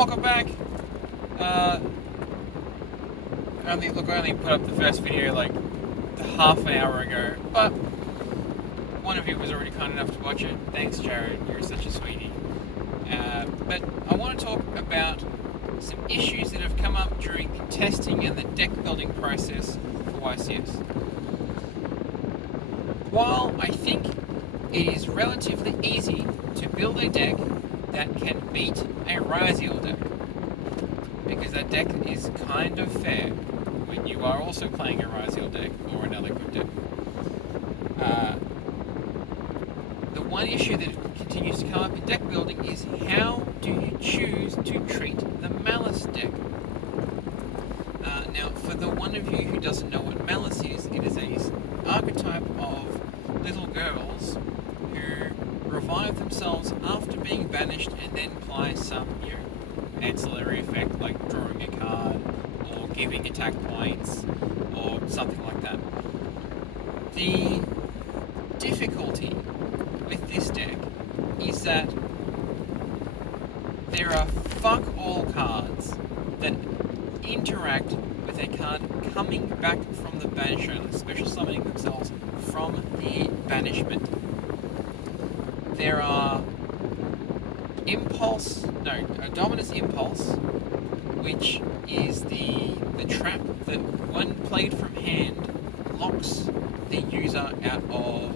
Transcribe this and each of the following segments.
welcome back. I only put up the first video like half an hour ago, but one of you was already kind enough to watch it. Thanks, Jared. You're such a sweetie. But I want to talk about some issues that have come up during the testing and the deck building process for YCS. While I think it is relatively easy to build a deck that can beat a Ryziel deck, because that deck is kind of fair when you are also playing a Ryziel deck or another good deck. The one issue that continues to come up in deck building is how do you choose to treat the Malice deck? Now, for the one of you who doesn't know what Malice is, it is an archetype of little girls who revive themselves after being banished and then apply some ancillary effect like drawing a card or giving attack points or something like that. The difficulty with this deck is that there are fuck all cards that interact with a card coming back from the banishment, special summoning themselves from the banishment. There are Dominus Impulse, which is the trap that, when played from hand, locks the user out of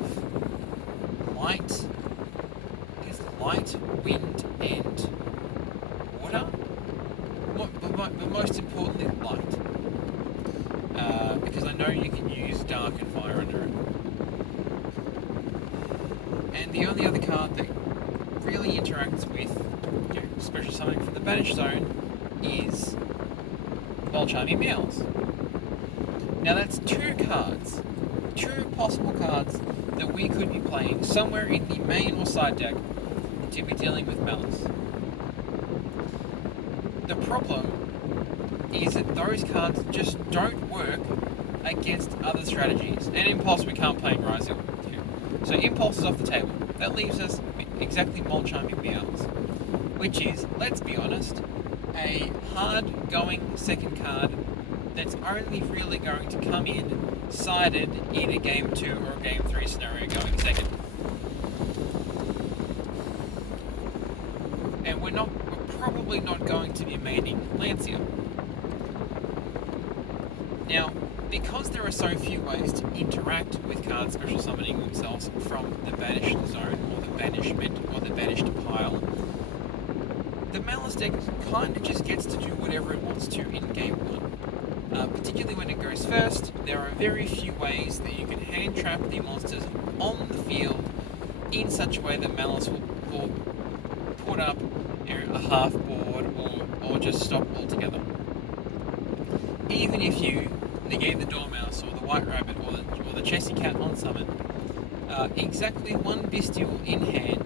light, wind, and water, but most importantly light, because I know you can use dark and fire under it. And the only other card that really interacts with special summoning from the banished zone is Bolchami Meows. Now that's two possible cards that we could be playing somewhere in the main or side deck to be dealing with Malice. The problem is that those cards just don't work against other strategies. And Impulse we can't play in Ryziel. So Impulse is off the table. That leaves us exactly Molchiming Meows, which is, let's be honest, a hard-going second card that's only really going to come in sided in a Game 2 or a Game 3 scenario going second. And we're probably not going to be maining Lancia. Now, because there are so few ways to interact with cards special summoning themselves from the banished zone, or the banishment, or the banished pile, the Malice deck kind of just gets to do whatever it wants to in Game 1. Particularly when it goes first, there are very few ways that you can hand trap the monsters on the field in such a way that Malice will put up a half board or just stop altogether. Even if you negate the Dormouse or the White Rabbit or the Chessy Cat on summon, exactly one Bestial in hand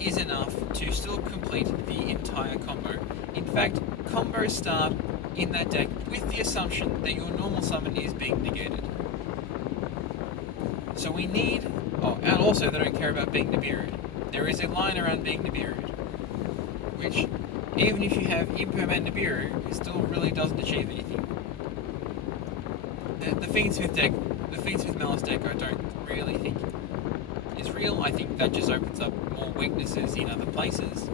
is enough to still complete the entire combo. In fact, combos start in that deck with the assumption that your normal summon is being negated. So we need... and also they don't care about being Nibirued. There is a line around being Nibirued, which, even if you have Impermanent Nibiru, it still really doesn't achieve anything. The Fiendsmith Malice deck I don't really think is real. I think that just opens up more weaknesses in other places.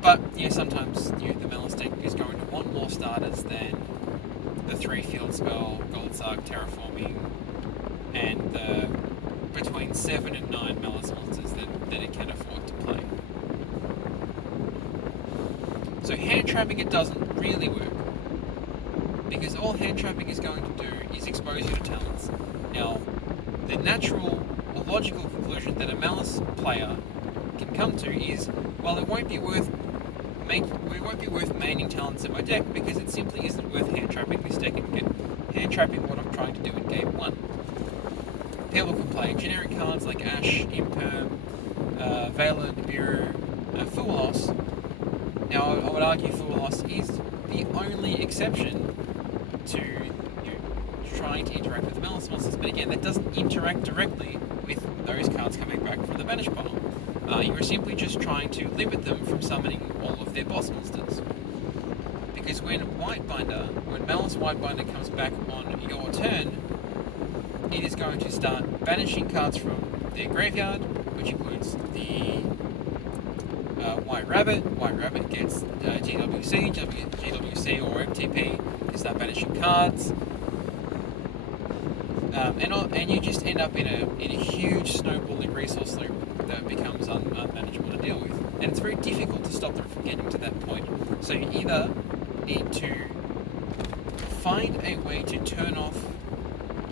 But sometimes the Malice deck is going to want more starters than the 3 field spell, Gold Sark, Terraforming, and the between 7 and 9 Malice monsters that it can afford to play. So hand trapping it doesn't really work, because all hand trapping is going to do is expose you to talents. Now, the natural or logical conclusion that a Malice player can come to is, well, it won't be worth maining talents in my deck because it simply isn't worth hand trapping this deck and get hand trapping what I'm trying to do in Game 1. People can play generic cards like Ash, Imperm, Vela, Nibiru, Fuwalos. Now, I would argue Fuwalos is the only exception to trying to interact with the Malice monsters, but again, that doesn't interact directly with those cards coming back from the banish pile. You we're simply just trying to limit them from summoning all of their boss monsters. Because when Malice Whitebinder comes back on your turn, it is going to start banishing cards from their graveyard, which includes the White Rabbit. White Rabbit gets GWC or MTP to start banishing cards. And you just end up in a huge snowballing resource loop that becomes unmanageable to deal with. And it's very difficult to stop them from getting to that point. So you either need to find a way to turn off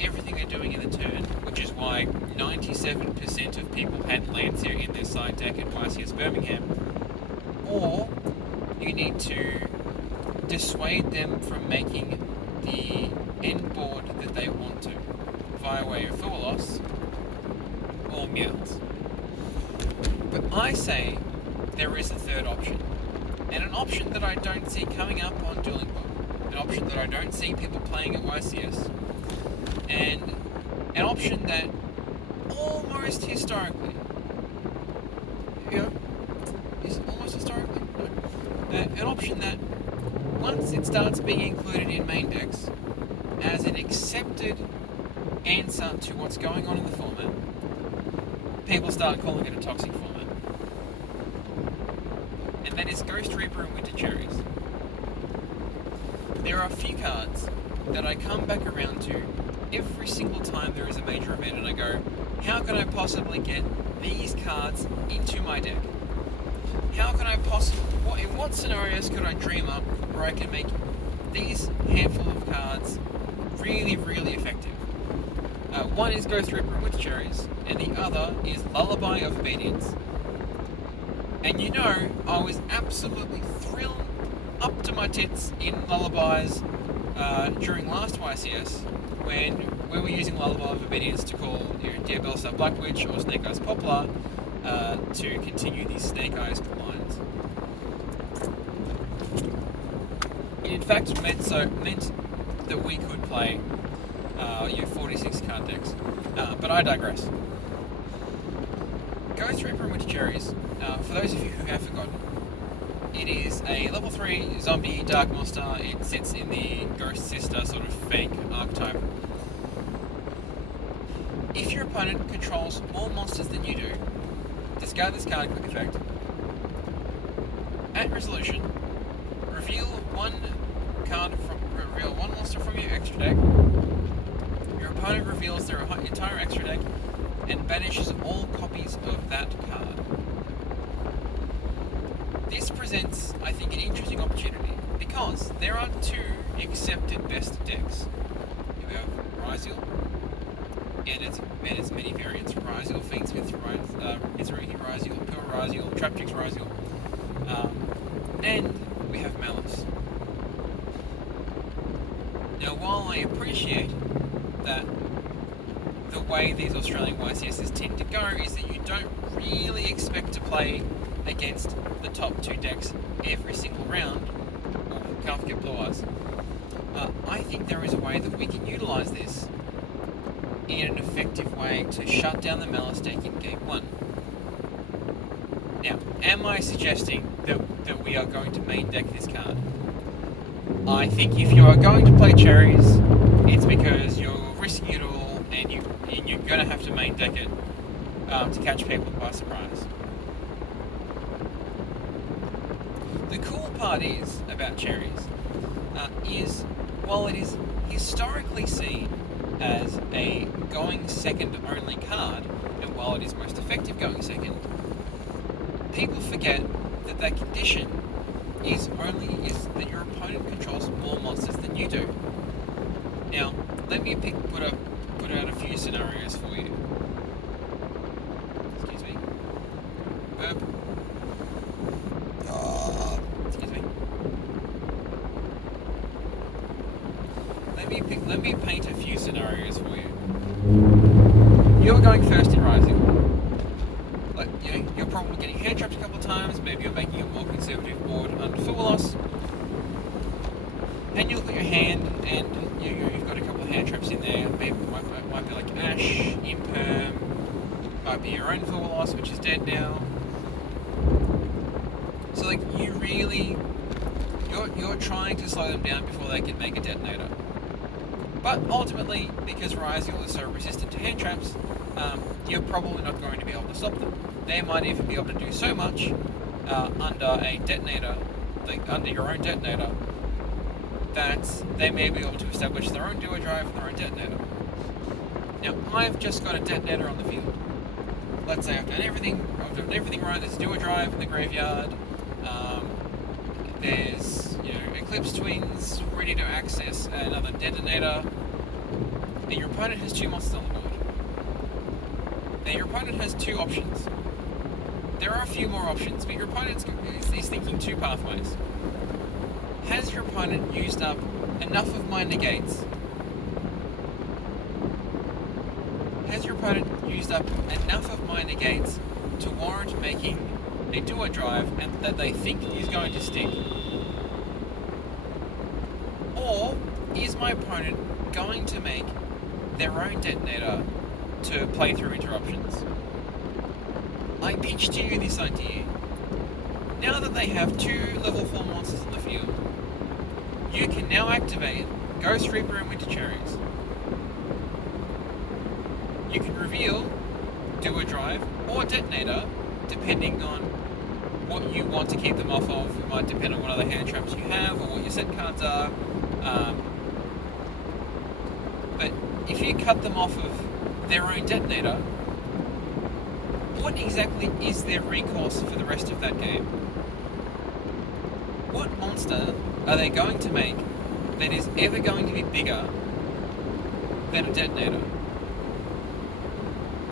everything they're doing in the turn, which is why 97% of people had Lancia in their side deck at YCS Birmingham, or you need to dissuade them from making the end board that they want to via way of Fuelos or Meows. But I say there is a third option, and an option that I don't see coming up on Dueling Book, an option that I don't see people playing at YCS, and an option that almost historically, is almost historically, an option that once it starts being included in main decks as an accepted answer to what's going on in the format, people start calling it a toxic format. And that is Ghost Reaper and Winter Cherries. There are a few cards that I come back around to every single time there is a major event, and I go, how can I possibly get these cards into my deck? How can I in what scenarios could I dream up where I can make these handful of cards really, really effective? One is Ghost Reaper with Cherries, and the other is Lullaby of Obedience. And I was absolutely thrilled up to my tits in Lullabies during last YCS, when we were using Lullaby of Obedience to call Diabella Star Black Witch or Snake Eyes Poplar to continue the Snake Eyes lines. It in fact meant that we could play 46 card decks, but I digress. Ghost Reaper and Winter Cherries, for those of you who have forgotten, it is a level 3 zombie dark monster. It sits in the Ghost Sister sort of fake archetype. If your opponent controls more monsters than you do, discard this card, quick effect. At resolution, reveal one monster from your extra deck. Your opponent reveals their entire extra deck and banishes all copies of that card. This presents, I think, an interesting opportunity because there are two accepted best decks. We have Ryziel, and its many variants: Ryziel, Fiendsmith, Izariki Ryziel, Pure Ryziel, Traptrix Ryziel, and we have Malice. Now, while I appreciate that the way these Australian YCSs tend to go is that you don't really expect to play against the top two decks every single round, or can't forget Blue Eyes, I think there is a way that we can utilise this in an effective way to shut down the Malice deck in Game 1. Now, am I suggesting that we are going to main deck this card? I think if you are going to play Cherries, it's because you're risking it all and you're going to have to main deck it to catch people by surprise. The cool part about Cherries is, while it is historically seen as a going second only card, and while it is most effective going second, people forget that condition is that your opponent controls more monsters than you do. Now, let me put out a few scenarios for you. Excuse me. Burp. Excuse me. Let me paint a few scenarios for you. You're going first in Rising. You're probably getting hand trapped a couple of times. Maybe you're making a more conservative board under full loss. And you look at your hand, and you've got a couple of hand traps in there. Maybe it might be like Ash, Imperm, might be your own full loss, which is dead now. So like you're trying to slow them down before they can make a detonator. But ultimately, because Ryziel is so resistant to hand traps, you're probably not going to be able to stop them. They might even be able to do so much under a detonator, under your own detonator, that they may be able to establish their own duo drive and their own detonator. Now, I've just got a detonator on the field. Let's say I've done everything right. There's a duo drive in the graveyard. There's Eclipse Twins ready to access another detonator. And your opponent has 2 monsters on the board. Now your opponent has 2 options. There are a few more options, but your opponent is thinking 2 pathways. Has your opponent used up enough of my negates? Has your opponent used up enough of my negates to warrant making a duo drive and that they think is going to stick? Or is my opponent going to make their own detonator to play through interruptions? I pitch to you this idea. Now that they have 2 level 4 monsters in the field, you can now activate Ghost Reaper and Winter Cherries. You can reveal Duo Drive or Detonator, depending on what you want to keep them off of. It might depend on what other hand traps you have or what your set cards are. But if you cut them off of their own detonator, what exactly is their recourse for the rest of that game? What monster are they going to make that is ever going to be bigger than a detonator?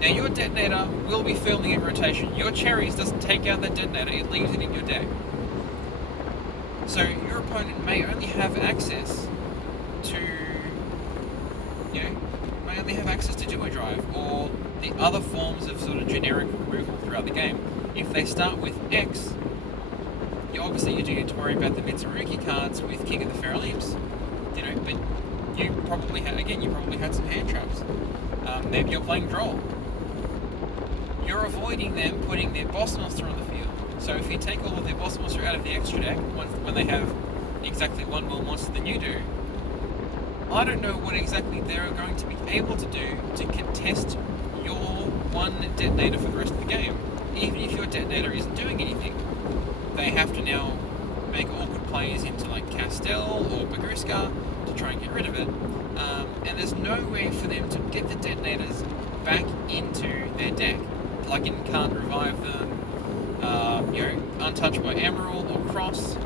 Now your detonator will be firmly in rotation. Your Cherries doesn't take out that detonator, it leaves it in your deck. So your opponent may only have access to Duo Drive or the other forms of sort of generic removal throughout the game. If they start with X, you do need to worry about the Mitsurugi cards with King of the Feral Imps, but you probably had some hand traps. Maybe you're playing Droll. You're avoiding them putting their boss monster on the field. So if you take all of their boss monster out of the extra deck when they have exactly 1 more monster than you do, I don't know what exactly they're going to be able to do to contest your 1 detonator for the rest of the game. Even if your detonator isn't doing anything, they have to now make awkward plays into like Castell or Bagruska to try and get rid of it. And there's no way for them to get the detonators back into their deck. Plugin can't revive them, untouched by Emerald or Cross.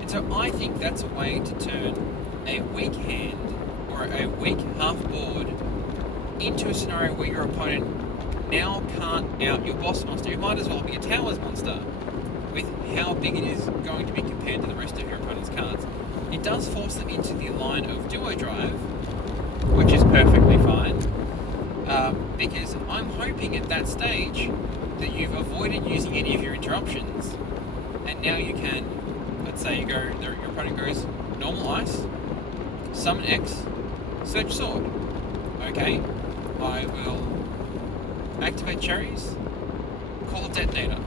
And so I think that's a way to turn a weak hand or a weak half board into a scenario where your opponent now can't out your boss monster. It might as well be a Towers monster with how big it is going to be compared to the rest of your opponent's cards. It does force them into the line of Duo Drive, which is perfectly fine, because I'm hoping at that stage that you've avoided using any of your interruptions, and now you can, let's say your opponent goes normal ice, summon X, search sword. Okay, I will activate Cherries, call detonator.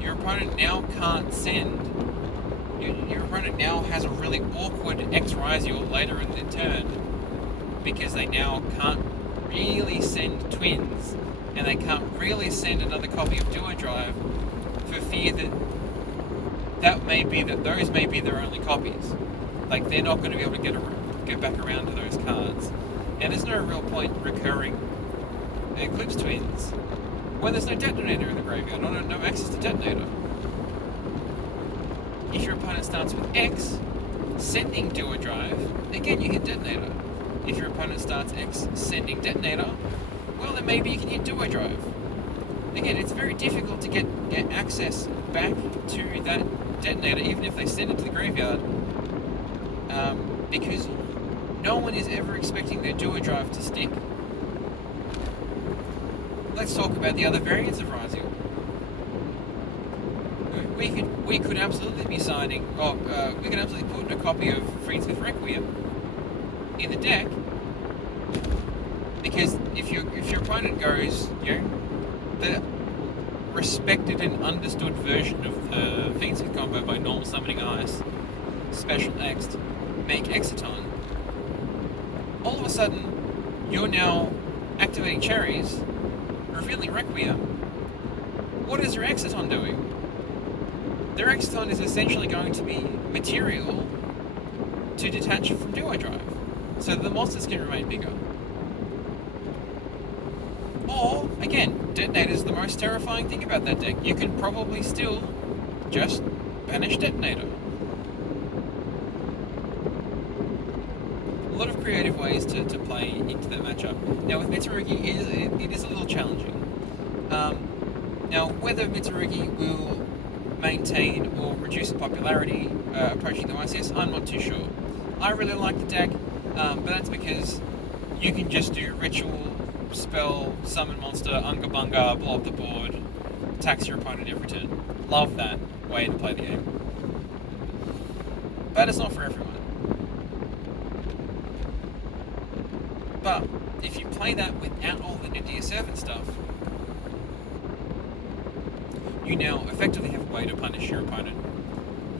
Your opponent now can't send. Your opponent now has a really awkward X Ryziel later in the turn because they now can't really send twins and they can't really send another copy of Duo Drive for fear that those may be their only copies. Like they're not going to be able to get back around to those cards, and there's no real point recurring Eclipse Twins when there's no detonator in the graveyard, no access to detonator. If your opponent starts with X, sending Duo Drive, again you hit detonator. If your opponent starts X, sending detonator, well then maybe you can hit Duo Drive. Again, it's very difficult to get access back to that detonator even if they send it to the graveyard, because no one is ever expecting their Duo Drive to stick. Let's talk about the other variants of Ryziel. We could absolutely be signing, we could absolutely put a copy of Freedsmith Requiem in the deck, because if your opponent goes, the respected and understood version of the Fiendsmith combo by normal summoning ice, special X, make Exciton, all of a sudden you're now activating Cherries, revealing Requiem. What is your Exciton doing? Their Exciton is essentially going to be material to detach from Duo Drive, so that the monsters can remain bigger. Or, again, Detonator is the most terrifying thing about that deck. You can probably still just banish Detonator. A lot of creative ways to play into that matchup. Now with Mitsurugi, it is a little challenging. Now whether Mitsurugi will maintain or reduce in popularity approaching the YCS, I'm not too sure. I really like the deck, but that's because you can just do Ritual, Spell, Summon Monster, Unga Bunga, blow up the board, tax your opponent every turn. Love that way to play the game. But it's not for everyone. But if you play that without all the Nidia Servant stuff, you now effectively have a way to punish your opponent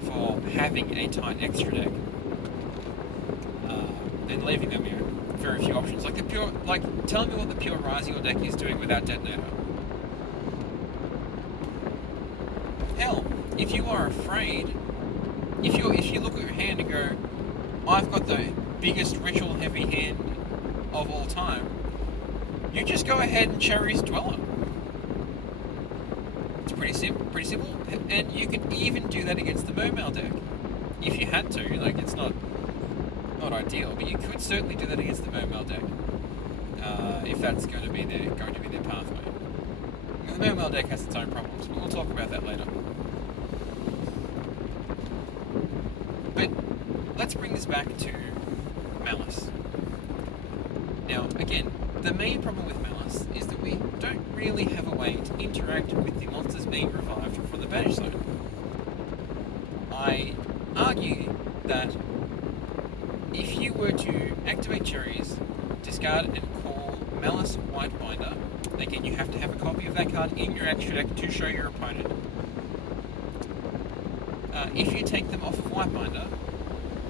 for having a tight extra deck and leaving them very few options. Tell me what the pure Rising deck is doing without Detonator. Hell, if you are afraid, if you look at your hand and go, I've got the biggest ritual heavy hand of all time, you just go ahead and Cherries Dweller. It's pretty simple, and you can even do that against the Mermail deck if you had to. It's not ideal, but you could certainly do that against the Mermail deck if that's going to be their pathway. The Mermail deck has its own problems, but we'll talk about that later. But let's bring this back to Malice. Now, again, the main problem with Malice is that we don't really have a way to interact with the monsters being revived from the Banish Zone. I argue that if you were to activate Cherries, discard and call Malice White Binder, again, you have to have a copy of that card in your extra deck to show your opponent. If you take them off of White Binder,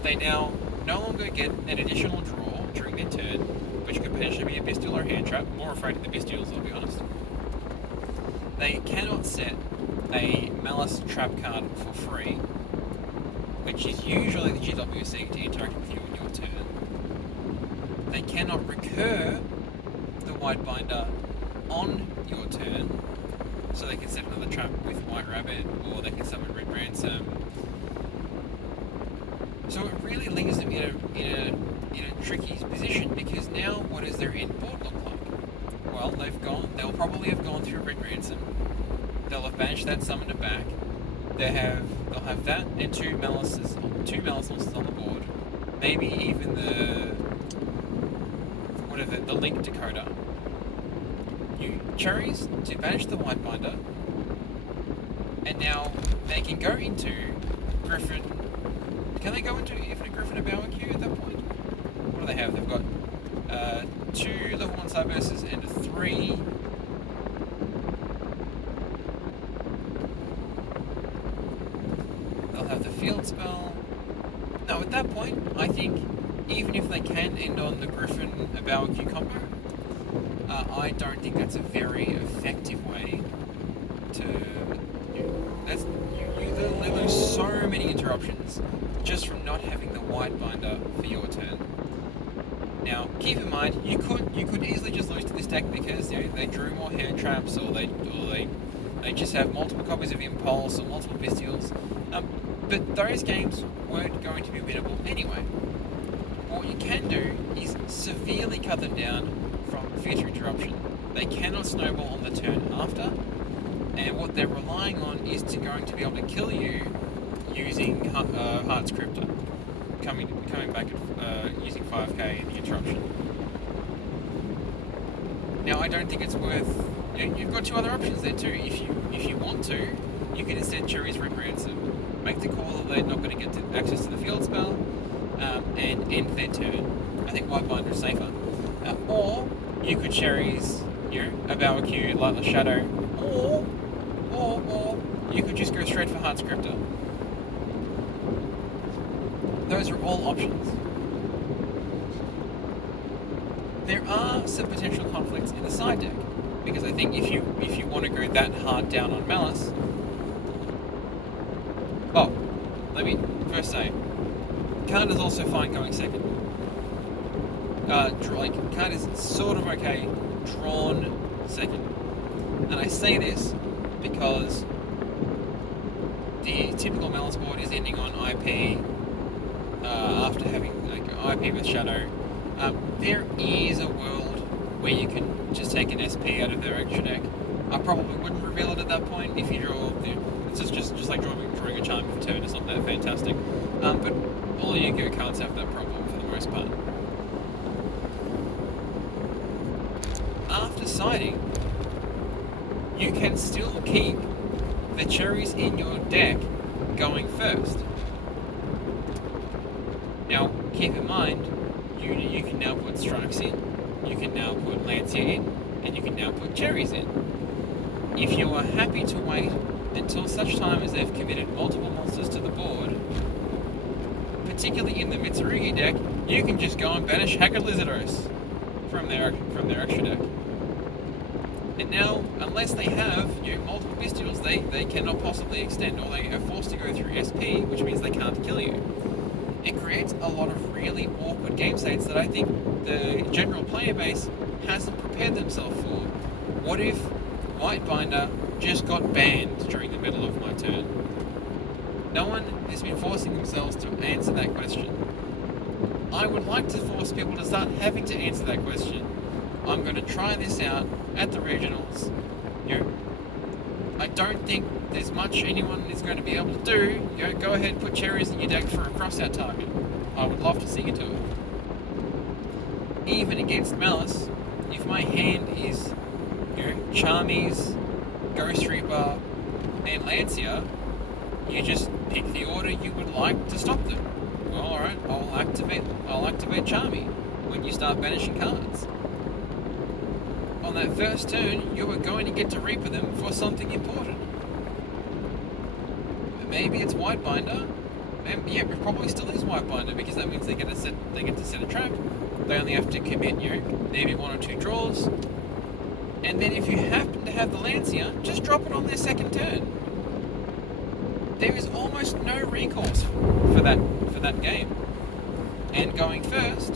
they now no longer get an additional draw during their turn, which could potentially be a Bestial or a Hand Trap. More afraid of the Bestials, I'll be honest. They cannot set a Malice Trap card for free, which is usually the GWC to interact with you on your turn. They cannot recur the White Binder on your turn, so they can set another trap with White Rabbit, or they can summon Red Ransom. So it really leaves them in a tricky position, because now what does their end board look like? Well, they'll probably have gone through Red Ransom. They'll have banished that, summoned it back. They'll have that and two Malice monsters on the board. Maybe even the Link Decoder. You Cherries to banish the White Binder, and now they can go into Griffin. Can they go into even a Griffin or Barbecue at that point? What do they have? They've got 2 level 1 Cyberses and 3. They'll have the Field Spell. No, at that point, I think even if they can end on the Griffin or Barbecue combo, I don't think that's a very effective way to. You lose so many interruptions just from not having the White Binder for your turn. Now, keep in mind, you could easily just lose to this deck because they drew more hand traps, or they just have multiple copies of Impulse or multiple Bestials. But those games weren't going to be winnable anyway. What you can do is severely cut them down from future interruption. They cannot snowball on the turn after, and what they're relying on is going to be able to kill you using Heart Scripter, coming back using 5k in the interruption. Now, I don't think it's worth. You've got 2 other options there too. If you want to, you can instead Cherries Red Ransom, make the call that they're not going to get access to the field spell, and end their turn. I think White Binder is safer. Or you could Cherries, a Barbecue, Lightless Shadow, or Or you could just go straight for Hard Scripter. Those are all options. There are some potential conflicts in the side deck, because I think if you want to go that hard down on Malice, let me first say, card is also fine going second. Card is sort of okay drawn second, and I say this because the typical Malice board is ending on IP after having IP with Shadow. There is a world where you can just take an SP out of their extra deck. I probably wouldn't reveal it at that point. If you draw, it's just like drawing a charm for turn. It's not that fantastic. But all Yu-Gi-Oh cards have that problem for the most part. After siding, you can still keep the cherries in your deck going first. Now, keep in mind, you can now put Strikes in, you can now put Lancia in, and you can now put Cherries in. If you are happy to wait until such time as they've committed multiple monsters to the board, particularly in the Mitsurugi deck, you can just go and banish Haggard Lizardos from their extra deck. And now, unless they have multiple Bestials, they cannot possibly extend, or they are forced to go through SP, which means they can't kill you. It creates a lot of really awkward game states that I think the general player base hasn't prepared themselves for. What if Whitebinder just got banned during the middle of my turn? No one has been forcing themselves to answer that question. I would like to force people to start having to answer that question. I'm going to try this out at the regionals. I don't think there's much anyone is going to be able to do. Go ahead and put Cherries in your deck for a crossout target. I would love to see you do it. Even against Malice, if my hand is Charmies, Ghost Reaper, and Lancia, you just pick the order you would like to stop them. Well, alright, I'll activate Charmy when you start banishing cards. On that first turn, you are going to get to Reaper them for something important. Maybe it's Whitebinder. And yeah, it probably still is Whitebinder, because that means they get to set a trap. They only have to commit, maybe 1 or 2 draws. And then if you happen to have the Lancia, just drop it on their second turn. There is almost no recourse for that game. And going first,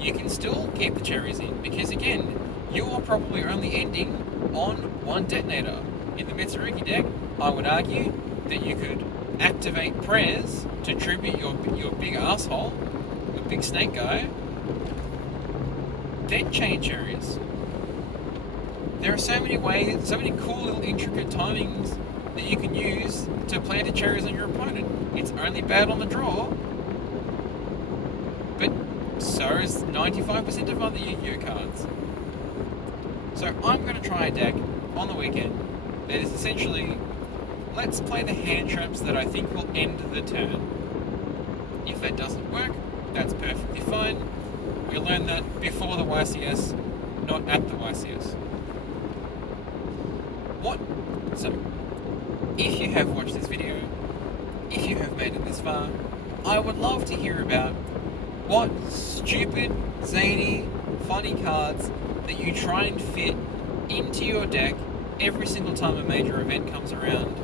you can still keep the Cherries in, because again, you are probably only ending on 1 detonator. In the Mitsurugi deck, I would argue that you could activate prayers to tribute your big asshole, your big snake guy, then chain Cherries. There are so many ways, so many cool little intricate timings that you can use to plant a Cherries on your opponent. It's only bad on the draw, but so is 95% of other Yu-Gi-Oh cards. So I'm going to try a deck on the weekend that is essentially, let's play the hand traps that I think will end the turn. If that doesn't work, that's perfectly fine. We learned that before the YCS, not at the YCS. So, if you have watched this video, if you have made it this far, I would love to hear about what stupid, zany, funny cards that you try and fit into your deck every single time a major event comes around.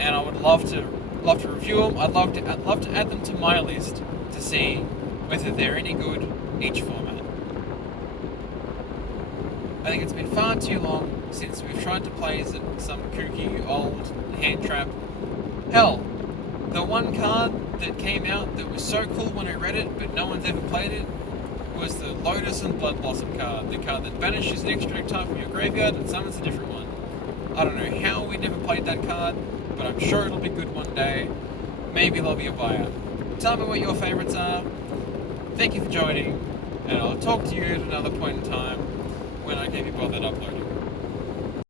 And I would love to review them. I'd love to add them to my list to see whether they're any good each format. I think it's been far too long since we've tried to play some kooky old hand trap. Hell, the one card that came out that was so cool when I read it, but no one's ever played it, was the Lotus and Blood Blossom card. The card that banishes an extra type from your graveyard and summons a different one. I don't know how we never played that card, but I'm sure it'll be good one day. Maybe there'll be a buyout. Tell me what your favourites are. Thank you for joining, and I'll talk to you at another point in time when I can be bothered uploading.